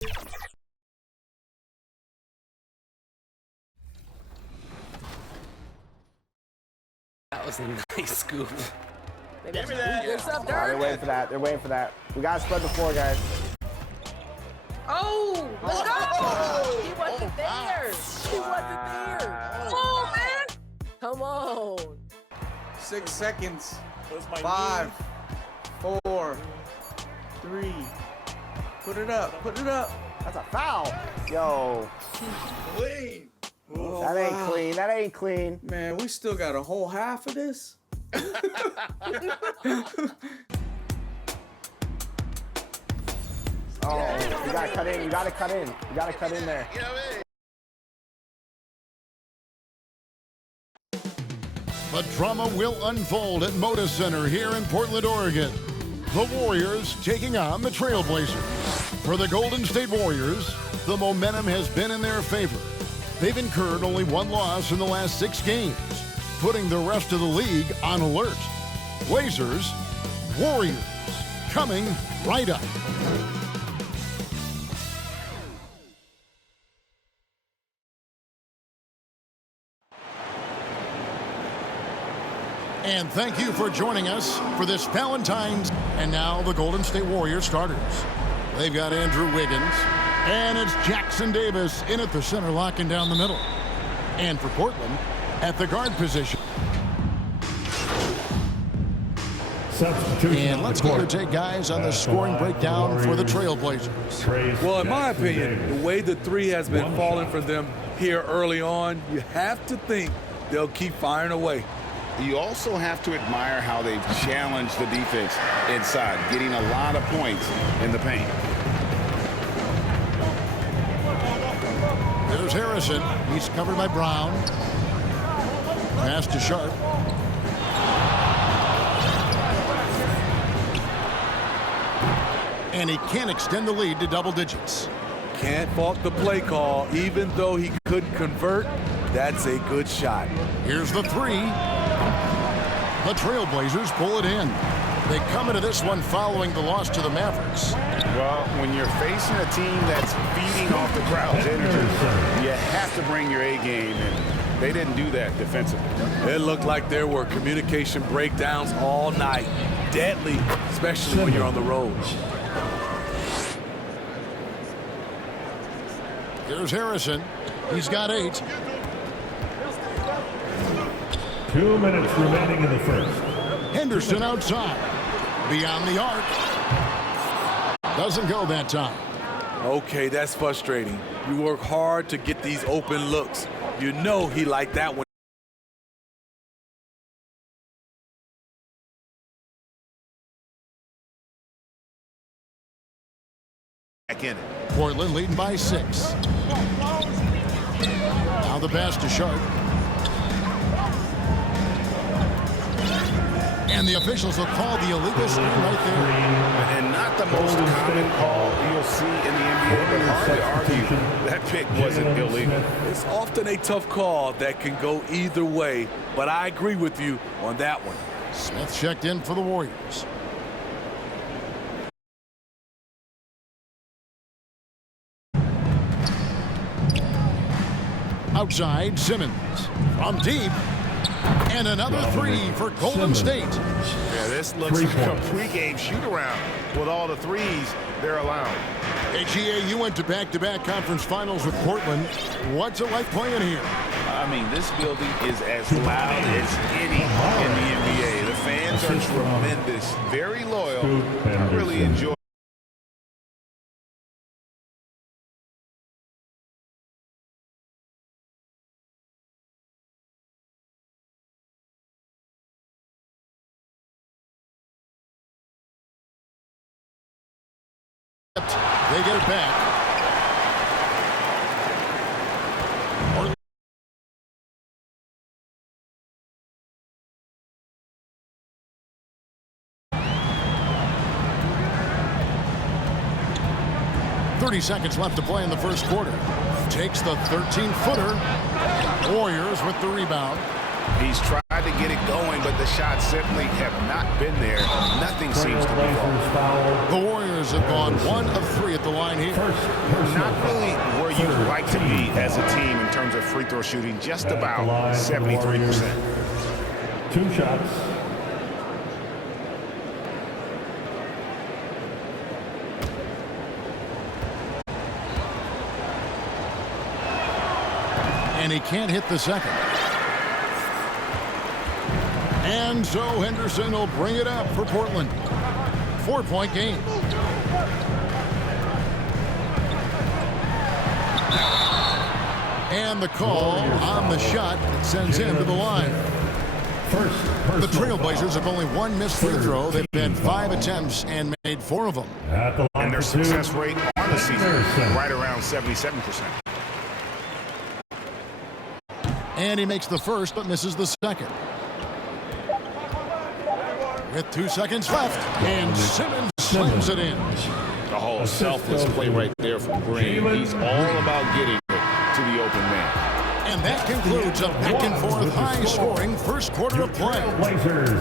That was a nice scoop. Give me that. What's up, Oh, Dirk? they're waiting for that. They're waiting for that. We gotta spread the floor, guys. Oh, let's go! He wasn't there. He wasn't there. Oh, man. Come on. 6 seconds. 5, 4, 3. Put it up. Put it up. That's a foul. Yo. Clean. Oh, That ain't clean. That ain't clean. Man, we still got a whole half of this. Oh, you gotta cut in. You gotta cut in. You gotta cut in there. The drama will unfold at Moda Center here in Portland, Oregon. The Warriors taking on the Trailblazers. For the Golden State Warriors, the momentum has been in their favor. They've incurred only one loss in the last 6 games, putting the rest of the league on alert. Blazers, Warriors, coming right up. And thank you for joining us for this Valentine's. And now the Golden State Warriors starters. They've got Andrew Wiggins, and it's Jackson Davis in at the center, locking down the middle. And for Portland, at the guard position. And let's get your take, guys, on the scoring breakdown for the Trailblazers. Well, in my opinion, the way the three has been falling for them here early on, you have to think they'll keep firing away. You also have to admire how they've challenged the defense inside, getting a lot of points in the paint. There's Harrison. He's covered by Brown. Pass to Sharp. And he can't extend the lead to double digits. Can't fault the play call. Even though he couldn't convert, that's a good shot. Here's the three. The Trailblazers pull it in. They come into this one following the loss to the Mavericks. Well, when you're facing a team that's feeding off the crowd's energy, you have to bring your A game, and they didn't do that defensively. It looked like there were communication breakdowns all night. Deadly, especially when you're on the road. Here's Harrison. He's got 8. 2 minutes remaining in the first. Henderson outside. Beyond the arc. Doesn't go that time. Okay, that's frustrating. You work hard to get these open looks. You know he liked that one. Back in it. Portland leading by 6. Now the pass to Sharp. And the officials will call the illegal screen right there. And not the most common call you'll see in the NBA, but hard to argue that pick wasn't illegal. It's often a tough call that can go either way, but I agree with you on that one. Smith checked in for the Warriors. Outside, Simmons. From deep. And another three for Golden State. Yeah, this looks like a pregame shoot-around with all the threes they're allowing. HEA, you went to back-to-back conference finals with Portland. What's it like playing here? I mean, this building is as loud as any in the NBA. The fans are tremendous, very loyal. I really enjoy. They get it back. 30 seconds left to play in the first quarter. Takes the 13-footer. Warriors with the rebound. He's tried to get it going. going, but the shots simply have not been there. Nothing seems to be falling. The Warriors have gone 1 of 3 at the line here. Not really where you'd like to be as a team in terms of free throw shooting, just about 73%. 2 shots. And he can't hit the second. And so Henderson will bring it up for Portland. 4-point game. And the call on the shot that sends him to the line. The Trailblazers have only 1 missed free throw. They've had 5 attempts and made 4 of them. And their success rate on the season right around 77%. And he makes the first but misses the second. With 2 seconds left, and Simmons slams it in. The whole selfless play right there from Green. He's all about getting it to the open man. And that concludes a back-and-forth, high-scoring first quarter of play.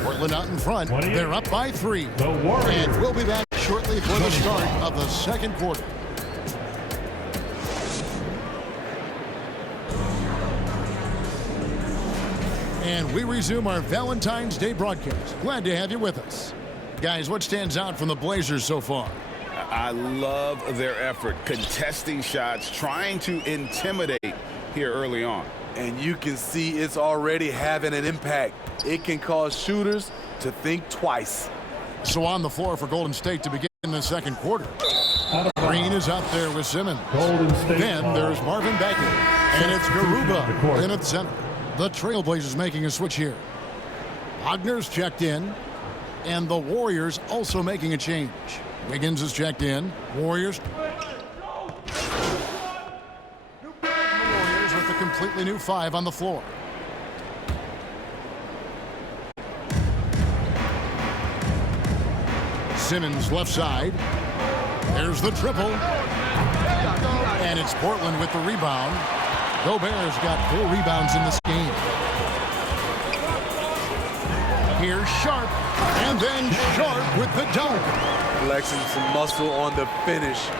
Portland out in front. They're up by 3. And we'll be back shortly for the start of the second quarter. And we resume our Valentine's Day broadcast. Glad to have you with us. Guys, what stands out from the Blazers so far? I love their effort, contesting shots, trying to intimidate here early on. And you can see it's already having an impact. It can cause shooters to think twice. So on the floor for Golden State to begin the second quarter. Green is out there with Simmons. Then there's Marvin Bagley. And it's Garuba in at center. The Trailblazers making a switch here. Wagner's checked in. And the Warriors also making a change. Wiggins is checked in. Warriors with a completely new 5 on the floor. Simmons left side. There's the triple. And it's Portland with the rebound. Gobert's got 4 rebounds in this game. Here's Sharp. And then Sharp with the dunk. Flexing some muscle on the finish.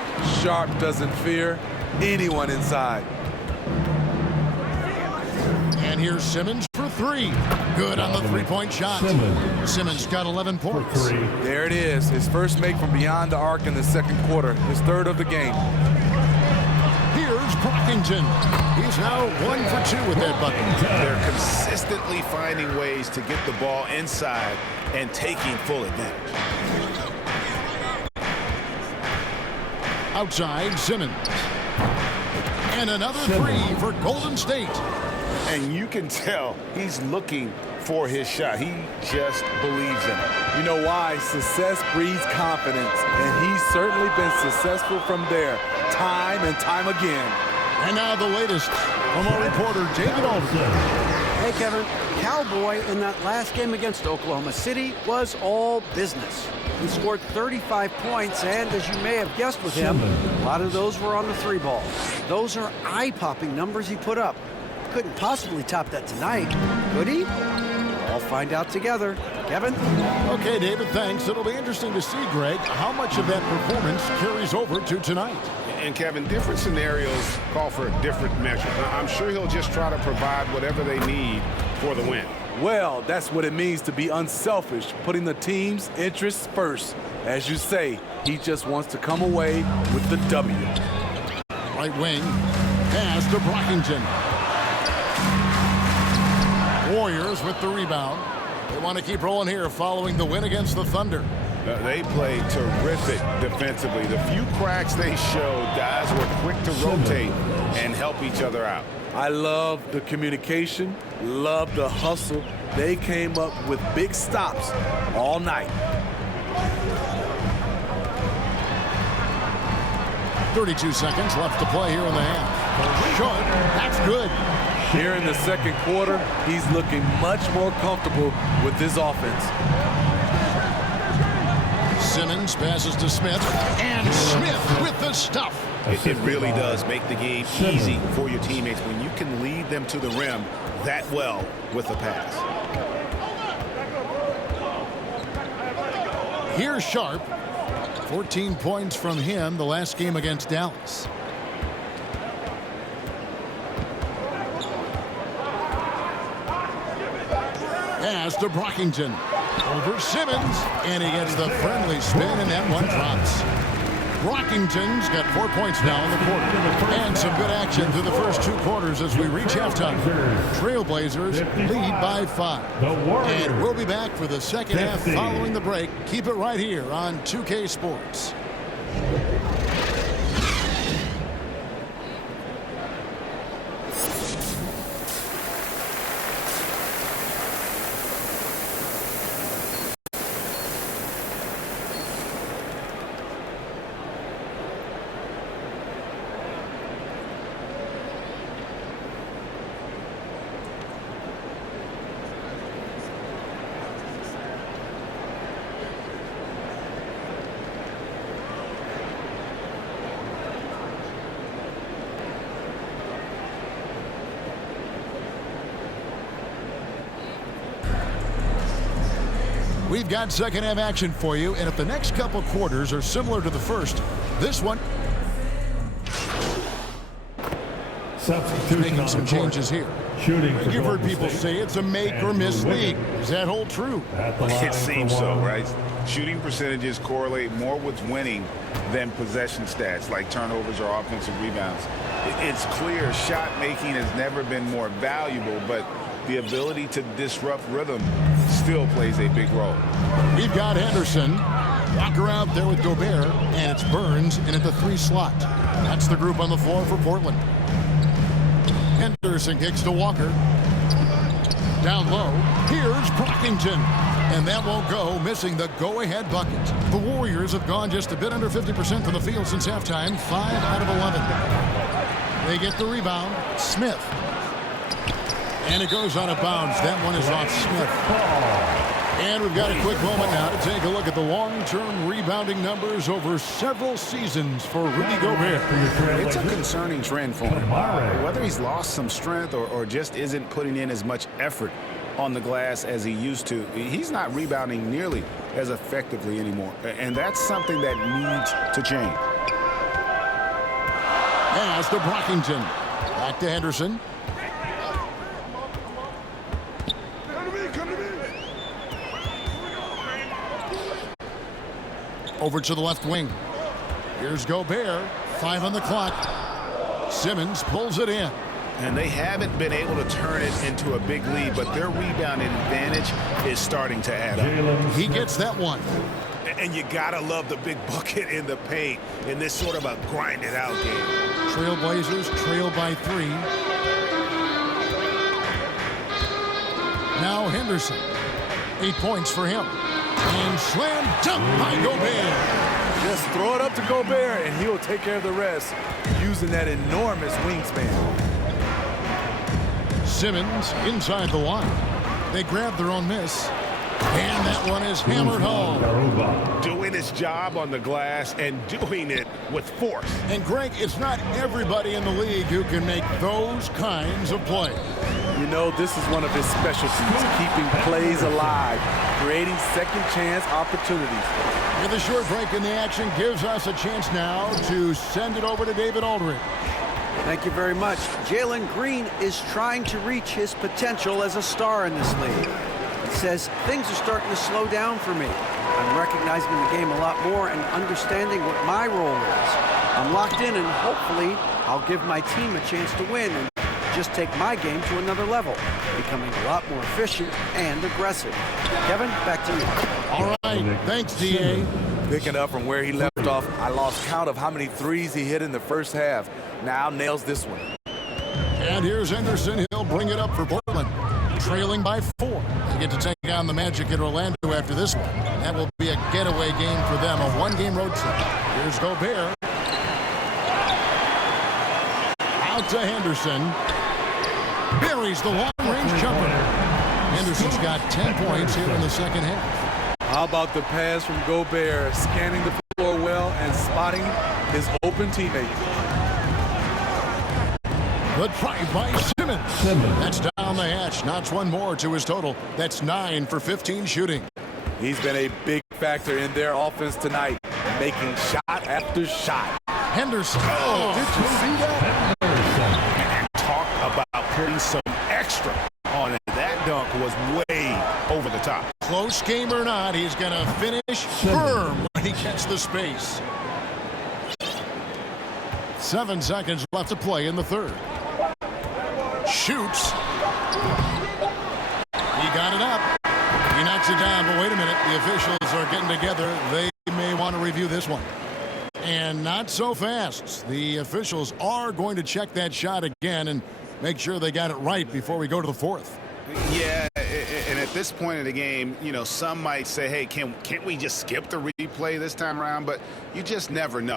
Sharp doesn't fear anyone inside. And here's Simmons for 3. Good on the 3-point shot. Simmons got 11 points. There it is. His first make from beyond the arc in the second quarter. His 3rd of the game. Here's Brockington. He's now 1 for 2 with that bucket. They're consistently finding ways to get the ball inside and taking full advantage. Outside, Simmons. And another 3 for Golden State. And you can tell he's looking for his shot. He just believes in it. You know why? Success breeds confidence, and he's certainly been successful from there, time and time again. And now the latest from our reporter, David Alden. Hey, Kevin. Cowboy in that last game against Oklahoma City was all business. He scored 35 points, and as you may have guessed with him, a lot of those were on the 3-ball. Those are eye-popping numbers he put up. Couldn't possibly top that tonight, could he? I'll find out together. Kevin? Okay, David, thanks. It'll be interesting to see, Greg, how much of that performance carries over to tonight. And, Kevin, different scenarios call for different measures. I'm sure he'll just try to provide whatever they need for the win. Well, that's what it means to be unselfish, putting the team's interests first. As you say, he just wants to come away with the W. Right wing, pass to Brockington. Warriors with the rebound. They want to keep rolling here following the win against the Thunder. They played terrific defensively. The few cracks they showed, guys were quick to rotate and help each other out. I love the communication, love the hustle. They came up with big stops all night. 32 seconds left to play here in the half. Short, that's good. Here in the second quarter, he's looking much more comfortable with this offense. Simmons passes to Smith, and Smith with the stuff. It really does make the game easy for your teammates when you can lead them to the rim that well with a pass. Here's Sharp. 14 points from him the last game against Dallas. Pass to Brockington. Over Simmons. And he gets the friendly spin, and that one drops. Brockington's got 4 points now in the quarter. And some good action through the first 2 quarters as we reach halftime. Trailblazers lead by 5. And we'll be back for the second half following the break. Keep it right here on 2K Sports. We've got second half action for you, and if the next couple quarters are similar to the first, this one making some changes here. You've heard people say it's a make or miss league. Does that hold true? It seems so, right? Shooting percentages correlate more with winning than possession stats like turnovers or offensive rebounds. It's clear shot making has never been more valuable, but the ability to disrupt rhythm still plays a big role. We've got Henderson. Walker out there with Gobert, and it's Burns in at the 3 slot. That's the group on the floor for Portland. Henderson kicks to Walker. Down low. Here's Brockington. And that won't go, missing the go-ahead bucket. The Warriors have gone just a bit under 50% from the field since halftime, 5 out of 11. They get the rebound. Smith. And it goes out of bounds. That one is off Smith. And we've got a quick moment now to take a look at the long-term rebounding numbers over several seasons for Rudy Gobert. It's a concerning trend for him. Whether he's lost some strength or just isn't putting in as much effort on the glass as he used to, he's not rebounding nearly as effectively anymore. And that's something that needs to change. Pass to Brockington. Back to Henderson. Over to the left wing. Here's Gobert. 5 on the clock. Simmons pulls it in. And they haven't been able to turn it into a big lead, but their rebounding advantage is starting to add up. He gets that one. And you gotta love the big bucket in the paint in this sort of a grind-it-out game. Trailblazers trail by 3. Now Henderson. 8 points for him. And slam dunk by Gobert. Just throw it up to Gobert, and he'll take care of the rest using that enormous wingspan. Simmons inside the line. They grab their own miss. And that one is hammered home. Doing his job on the glass and doing it with force. And Greg, it's not everybody in the league who can make those kinds of plays. You know, this is one of his specialties, keeping plays alive, creating second chance opportunities. And the short break in the action gives us a chance now to send it over to David Aldridge. Thank you very much. Jalen Green is trying to reach his potential as a star in this league. He says things are starting to slow down for me. I'm recognizing the game a lot more and understanding what my role is. I'm locked in, and hopefully I'll give my team a chance to win and just take my game to another level, becoming a lot more efficient and aggressive. Kevin, back to you. All right, thanks, DA. Picking up from where he left off, I lost count of how many threes he hit in the first half. Now nails this one. And here's Henderson. He'll bring it up for Portland. Trailing by 4. They get to take on the Magic at Orlando after this one. That will be a getaway game for them, a 1-game road trip. Here's Gobert. Out to Henderson. Buries the long-range jumper. Henderson's got 10 points here in the second half. How about the pass from Gobert, scanning the floor well and spotting his open teammate. The drive by Simmons. That's down the hatch. Knocks one more to his total. That's 9 for 15 shooting. He's been a big factor in their offense tonight, making shot after shot. Henderson. Oh, Did you see that? And talk about putting some extra on it. That dunk was way over the top. close game or not, he's going to finish firm when he gets the space. 7 seconds left to play in the third. Shoots. He got it up. He knocks it down, but wait a minute. The officials are getting together. They may want to review this one. And not so fast. The officials are going to check that shot again and make sure they got it right before we go to the fourth. Yeah, and at this point in the game, you know, some might say, hey, can't we just skip the replay this time around? But you just never know.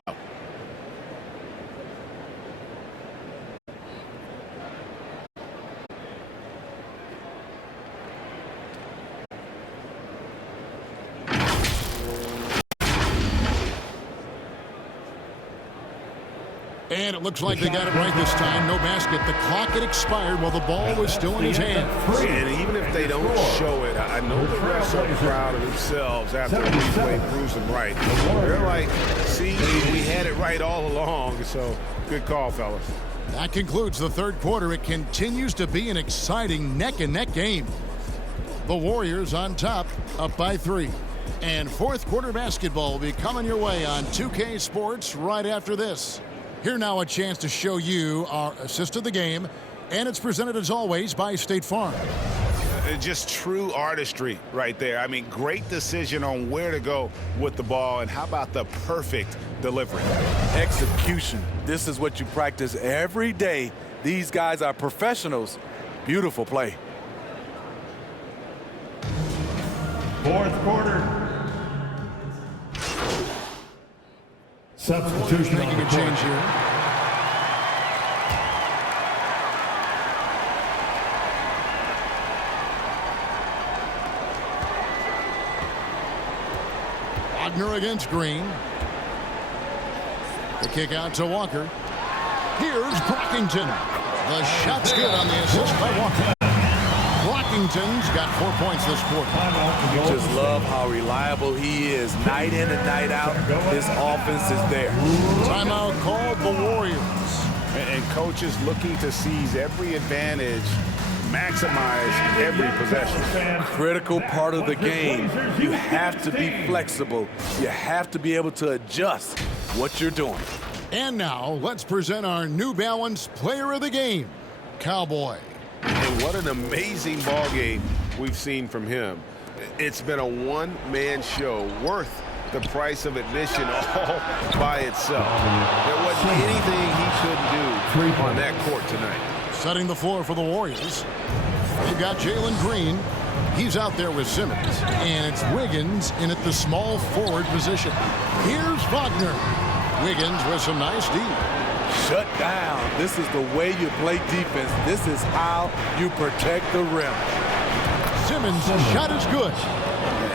And it looks like they got it right this time. No basket. The clock had expired while the ball was still in his hand. And even if they don't show it, I know the refs are proud of themselves after the replay proves them right. They're like, see, we had it right all along. So good call, fellas. That concludes the third quarter. It continues to be an exciting neck-and-neck game. The Warriors on top, up by 3. And fourth quarter basketball will be coming your way on 2K Sports right after this. Here now a chance to show you our assist of the game, and it's presented as always by State Farm. Just true artistry right there. I mean, great decision on where to go with the ball, and how about the perfect delivery? Execution. This is what you practice every day. These guys are professionals. Beautiful play. Fourth quarter. Substitution Making a change here. Wagner against Green. The kick out to Walker. Here's Brockington. The shot's good on the assist by Walker. Brockington's got 4 points this quarter. You just love how reliable he is. Night in and night out, his offense is there. Timeout called the Warriors. And coaches looking to seize every advantage, maximize every possession. Critical part of the game. You have to be flexible. You have to be able to adjust what you're doing. And now, let's present our New Balance Player of the Game, Cowboy. And what an amazing ball game we've seen from him. It's been a one-man show worth the price of admission all by itself. There wasn't anything he couldn't do on that court tonight. Setting the floor for the Warriors. They've got Jalen Green. He's out there with Simmons. And it's Wiggins in at the small forward position. Here's Wagner. Wiggins with some nice D. Shut down. This is the way you play defense. This is how you protect the rim. Simmons' shot is good.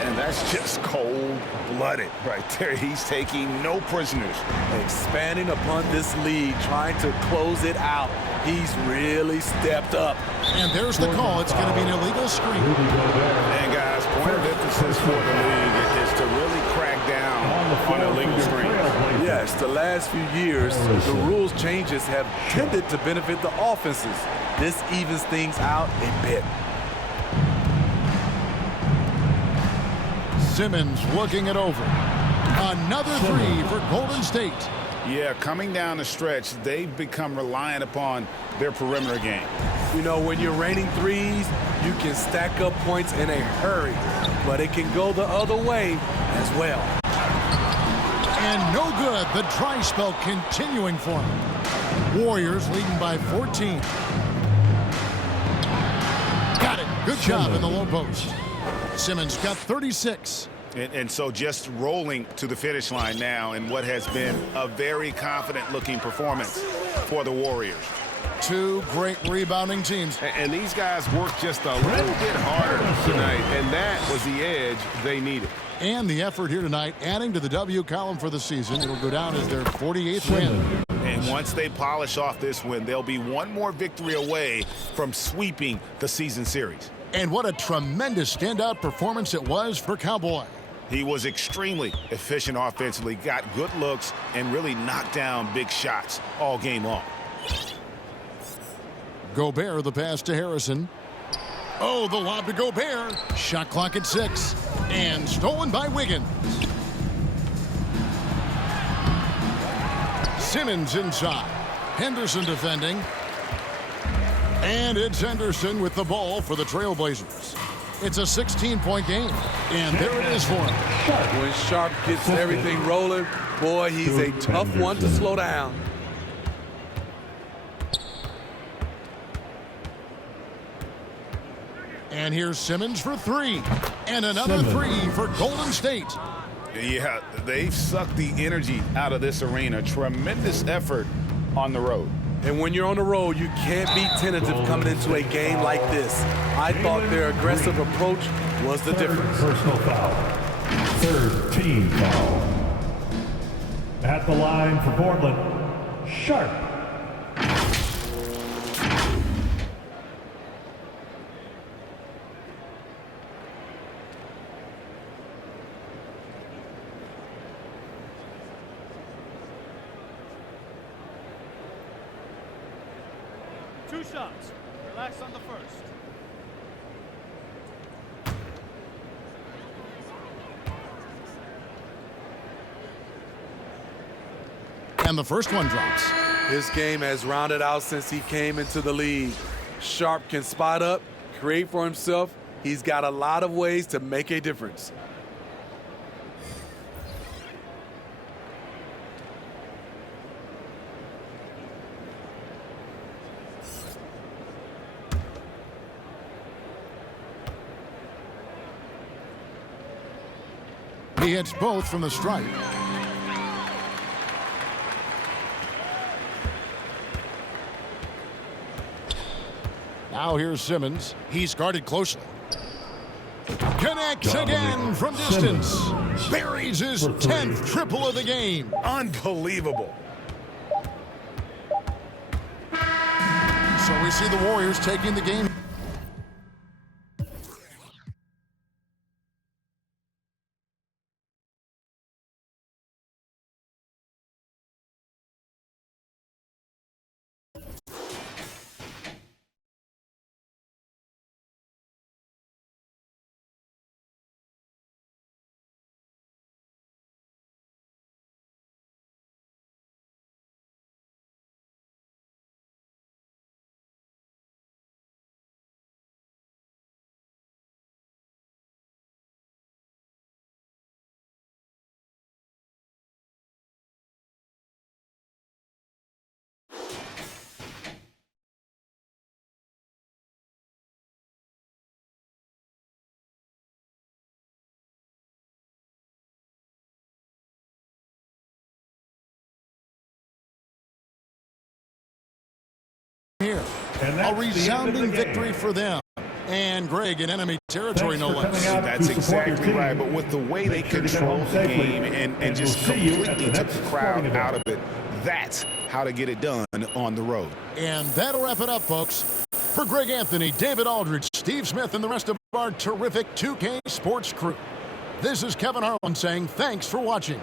And that's just cold-blooded right there. He's taking no prisoners. Expanding upon this lead, trying to close it out. He's really stepped up. And there's the call. It's going to be an illegal screen. And guys, point of emphasis for the league is to really crack down on illegal screens. Yes, the last few years, the rules changes have tended to benefit the offenses. This evens things out a bit. Simmons looking it over. Another three for Golden State. Yeah, coming down the stretch, they've become reliant upon their perimeter game. You know, when you're raining threes, you can stack up points in a hurry, but it can go the other way as well. And no good. The dry spell continuing for him. Warriors leading by 14. Got it. Good job in the low post. Simmons got 36. And so just rolling to the finish line now in what has been a very confident-looking performance for the Warriors. Two great rebounding teams. And these guys worked just a little bit harder tonight, and that was the edge they needed. And the effort here tonight, adding to the W column for the season. It'll go down as their 48th win. And once they polish off this win, they'll be one more victory away from sweeping the season series. And what a tremendous standout performance it was for Cowboy. He was extremely efficient offensively, got good looks, and really knocked down big shots all game long. Gobert, the pass to Harrison. Oh, the lob to Gobert. Shot clock at 6. And stolen by Wiggins. Simmons inside. Henderson defending. And it's Henderson with the ball for the Trailblazers. It's a 16-point game. And there it is for him. When Sharp gets everything rolling, boy, he's a tough one to slow down. And here's Simmons for 3. And another 3 for Golden State. Yeah, they've sucked the energy out of this arena. Tremendous effort on the road. And when you're on the road, you can't be tentative coming into a game like this. I thought their aggressive approach was the difference. Personal foul. Third team foul. At the line for Portland, Sharp. Two shots. Relax on the first. And the first one drops. His game has rounded out since he came into the league. Sharp can spot up, create for himself. He's got a lot of ways to make a difference. He hits both from the stripe. Now here's Simmons. He's guarded closely. Connects again from distance. Buries his 10th triple of the game. Unbelievable. So we see the Warriors taking the game. Here, a resounding victory for them. And Greg in enemy territory, no less. That's exactly right. But with the way they controlled the game and just completely took the crowd out of it, that's how to get it done on the road. And that'll wrap it up, folks. For Greg Anthony, David Aldridge, Steve Smith, and the rest of our terrific 2K sports crew, this is Kevin Harlan saying thanks for watching.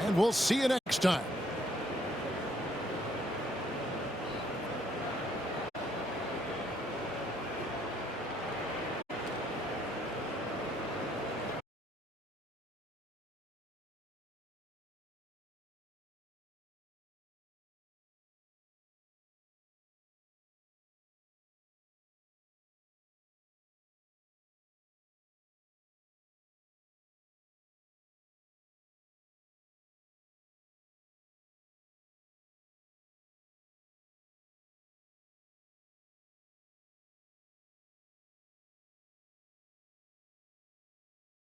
And we'll see you next time.